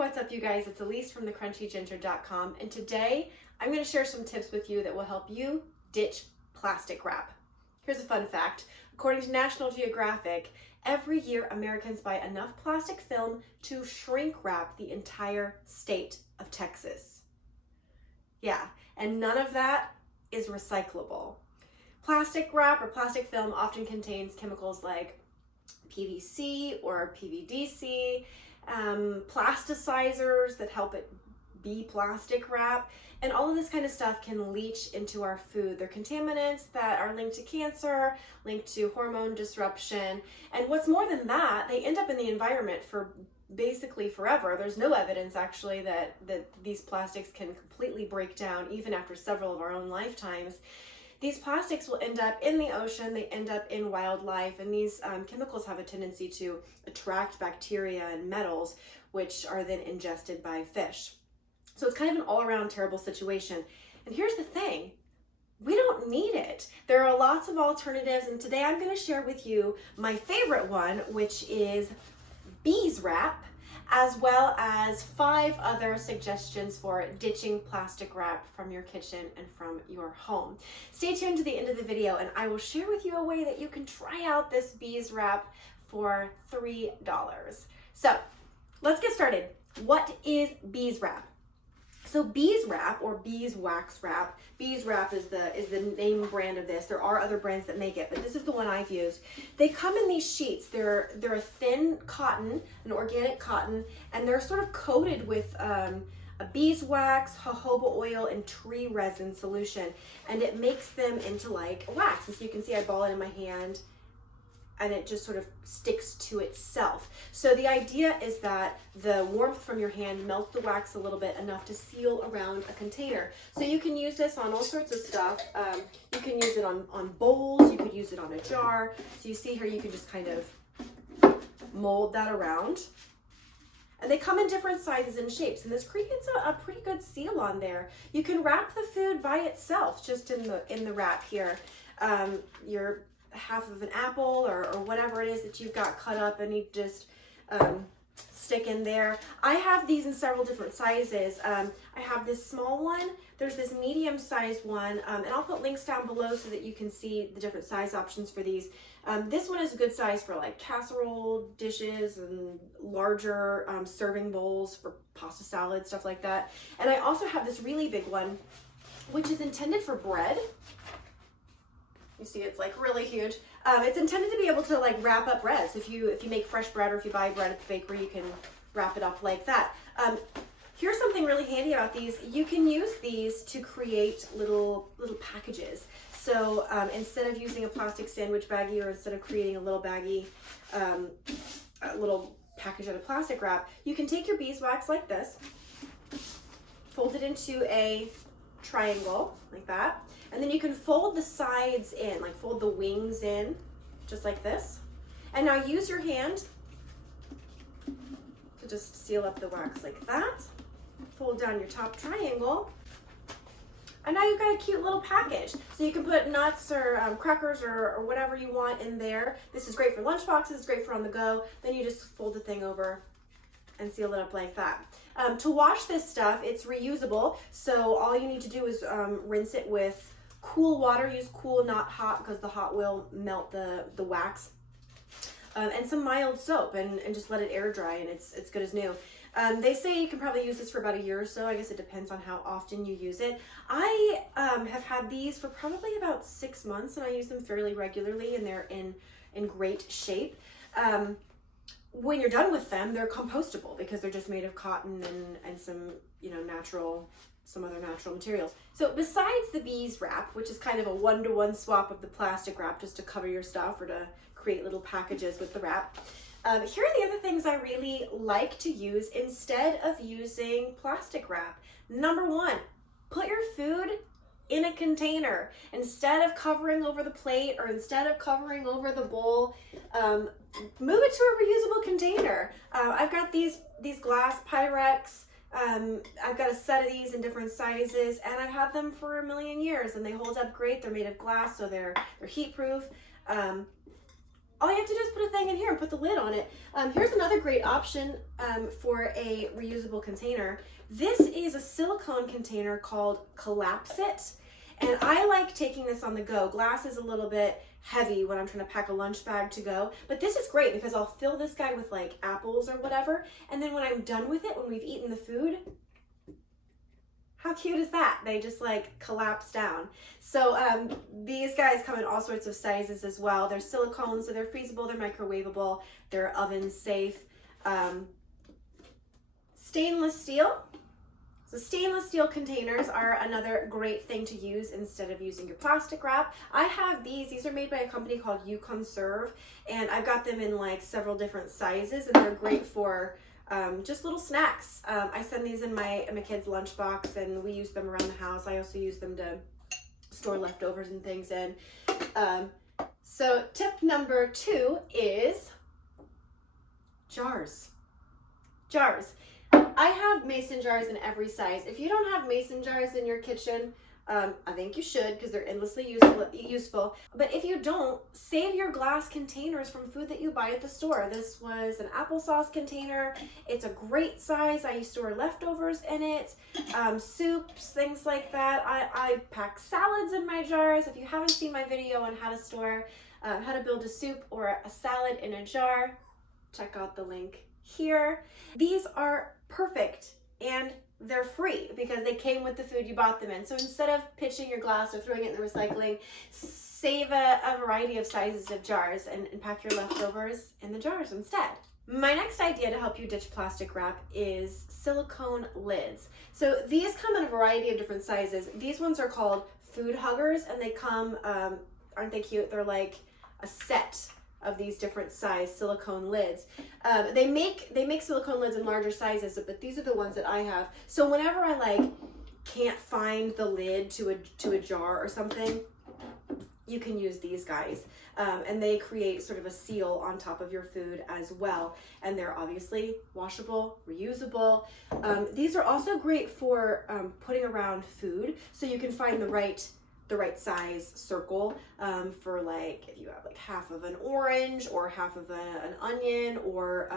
what's up, you guys? It's Elise from thecrunchyginger.com, and today I'm going to share some tips with you that will help you ditch plastic wrap. Here's a fun fact. According to National Geographic, every year Americans buy enough plastic film to shrink wrap the entire state of Texas. Yeah, and none of that is recyclable. Plastic wrap or plastic film often contains chemicals like PVC or PVDC, plasticizers that help it be plastic wrap, and all of this kind of stuff can leach into our food. They're contaminants that are linked to cancer, linked to hormone disruption, and what's more than that, they end up in the environment for basically forever. There's no evidence actually that these plastics can completely break down even after several of our own lifetimes. These plastics will end up in the ocean, they end up in wildlife, and these chemicals have a tendency to attract bacteria and metals, which are then ingested by fish. So it's kind of an all-around terrible situation. And here's the thing, we don't need it. There are lots of alternatives, and today I'm going to share with you my favorite one, which is bees wrap, as well as 5 other suggestions for ditching plastic wrap from your kitchen and from your home. Stay tuned to the end of the video and I will share with you a way that you can try out this bees wrap for $3. So let's get started. What is bees wrap? So bees wrap or beeswax wrap, bees wrap is the name brand of this. There are other brands that make it, but this is the one I've used. They come in these sheets. They're a thin cotton, an organic cotton, and they're sort of coated with a beeswax, jojoba oil, and tree resin solution, and it makes them into like wax. And so you can see I ball it in my hand, and it just sort of sticks to itself. So the idea is that the warmth from your hand melts the wax a little bit enough to seal around a container. So you can use this on all sorts of stuff. You can use it on bowls, you could use it on a jar. So you see here, you can just kind of mold that around. And they come in different sizes and shapes, and this creates a pretty good seal on there. You can wrap the food by itself, just in the wrap here. Your half of an apple or whatever it is that you've got cut up, and you just stick in there. I have these in several different sizes. I have this small one, there's this medium sized one, and I'll put links down below so that you can see the different size options for these. This one is a good size for like casserole dishes and larger serving bowls for pasta salad, stuff like that. And I also have this really big one, which is intended for bread. You see it's like really huge. It's intended to be able to like wrap up bread. So if you make fresh bread, or if you buy bread at the bakery, you can wrap it up like that. Here's something really handy about these. You can use these to create little packages. So instead of using a plastic sandwich baggie, or instead of creating a little baggie, a little package out of plastic wrap, you can take your beeswax like this, fold it into a triangle like that, and then you can fold the sides in, like fold the wings in, just like this. And now use your hand to just seal up the wax like that. Fold down your top triangle, and now you've got a cute little package. So you can put nuts or crackers or whatever you want in there. This is great for lunch boxes, it's great for on the go. Then you just fold the thing over and seal it up like that. To wash this stuff, it's reusable, so all you need to do is rinse it with cool water. Use cool, not hot, because the hot will melt the wax. And some mild soap, and just let it air dry, and it's good as new. They say you can probably use this for about a year or so. I guess it depends on how often you use it. I have had these for probably about 6 months, and I use them fairly regularly, and they're in great shape. When you're done with them, they're compostable because they're just made of cotton and some, some other natural materials. So besides the bees wrap, which is kind of a one-to-one swap of the plastic wrap just to cover your stuff or to create little packages with the wrap, here are the other things I really like to use instead of using plastic wrap. Number 1, put your food in a container. Instead of covering over the plate or instead of covering over the bowl, move it to a reusable container. I've got these glass Pyrex. I've got a set of these in different sizes, and I've had them for a million years, and they hold up great. They're made of glass, so they're heat proof. all you have to do is put a thing in here and put the lid on it. Here's another great option for a reusable container. This is a silicone container called Collapse It. And I like taking this on the go. Glass is a little bit heavy when I'm trying to pack a lunch bag to go, but this is great because I'll fill this guy with like apples or whatever, and then when I'm done with it, when we've eaten the food, how cute is that? They just like collapse down. So these guys come in all sorts of sizes as well. They're silicone, so they're freezable, they're microwavable, they're oven safe. Stainless steel. So stainless steel containers are another great thing to use instead of using your plastic wrap. I have these are made by a company called You Conserve, and I've got them in like several different sizes, and they're great for just little snacks. I send these in my kids' lunchbox, and we use them around the house. I also use them to store leftovers and things in. So tip number 2 is jars. Jars. I have mason jars in every size. If you don't have mason jars in your kitchen, I think you should, because they're endlessly useful. But if you don't, save your glass containers from food that you buy at the store. This was an applesauce container. It's a great size. I store leftovers in it, soups, things like that. I pack salads in my jars. If you haven't seen my video on how to build a soup or a salad in a jar, check out the link here. These are perfect, and they're free because they came with the food you bought them in. So instead of pitching your glass or throwing it in the recycling, save a variety of sizes of jars and pack your leftovers in the jars instead. My next idea to help you ditch plastic wrap is silicone lids. So these come in a variety of different sizes. These ones are called food huggers, and they come, aren't they cute? They're like a set of these different size silicone lids. They make silicone lids in larger sizes, but these are the ones that I have. So whenever I like can't find the lid to a jar or something, you can use these guys. And they create sort of a seal on top of your food as well. And they're obviously washable, reusable. These are also great for putting around food, so you can find the right size circle for like if you have like half of an orange or half of an onion, or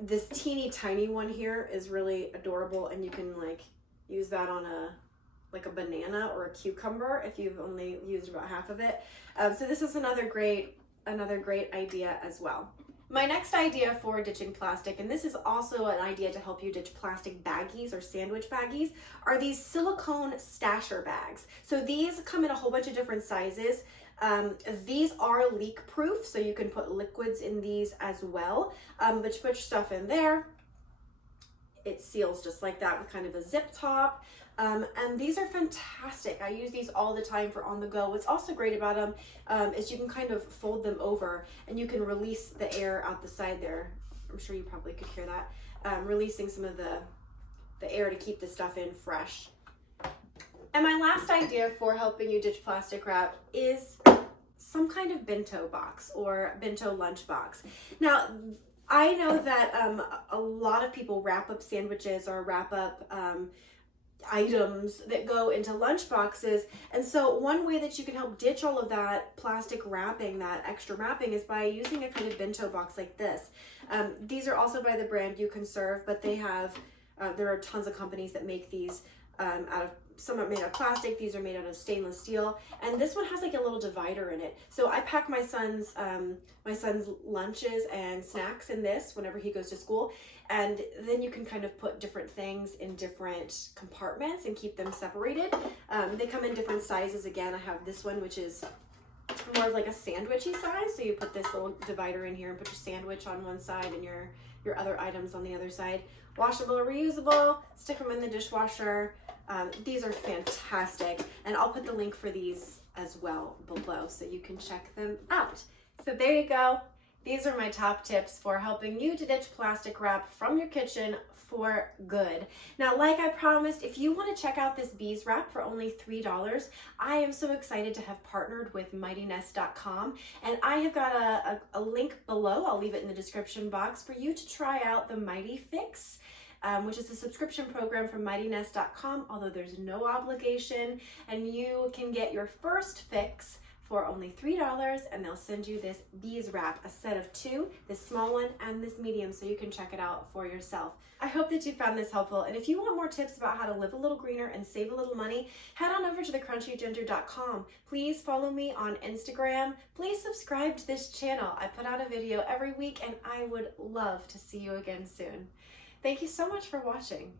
this teeny tiny one here is really adorable, and you can like use that on a banana or a cucumber if you've only used about half of it. So this is another great idea as well. My next idea for ditching plastic, and this is also an idea to help you ditch plastic baggies or sandwich baggies, are these Silicone Stasher bags. So these come in a whole bunch of different sizes. These are leak proof, so you can put liquids in these as well. But you put your stuff in there, it seals just like that with kind of a zip top. And these are fantastic. I use these all the time for on the go. What's also great about them is you can kind of fold them over and you can release the air out the side there. I'm sure you probably could hear that. Releasing some of the air to keep the stuff in fresh. And my last idea for helping you ditch plastic wrap is some kind of bento box or bento lunch box. Now, I know that a lot of people wrap up sandwiches or wrap up items that go into lunch boxes, and so one way that you can help ditch all of that plastic wrapping, that extra wrapping, is by using a kind of bento box like this. These are also by the brand You Conserve, but they have there are tons of companies that make these out of, some are made out of plastic, these are made out of stainless steel, and this one has like a little divider in it. So I pack my son's lunches and snacks in this whenever he goes to school, and then you can kind of put different things in different compartments and keep them separated. They come in different sizes. Again, I have this one, which is more of like a sandwichy size, so you put this little divider in here and put your sandwich on one side and your other items on the other side. Washable or reusable, stick them in the dishwasher. These are fantastic, and I'll put the link for these as well below so you can check them out. So there you go. These are my top tips for helping you to ditch plastic wrap from your kitchen for good. Now, like I promised, if you want to check out this bees wrap for only $3, I am so excited to have partnered with MightyNest.com, and I have got a link below. I'll leave it in the description box for you to try out the MightyFix, which is a subscription program from MightyNest.com, although there's no obligation, and you can get your first fix for only $3, and they'll send you this bees wrap, a set of 2, this small one and this medium, so you can check it out for yourself. I hope that you found this helpful, and if you want more tips about how to live a little greener and save a little money, head on over to thecrunchyginger.com. Please follow me on Instagram. Please subscribe to this channel. I put out a video every week, and I would love to see you again soon. Thank you so much for watching.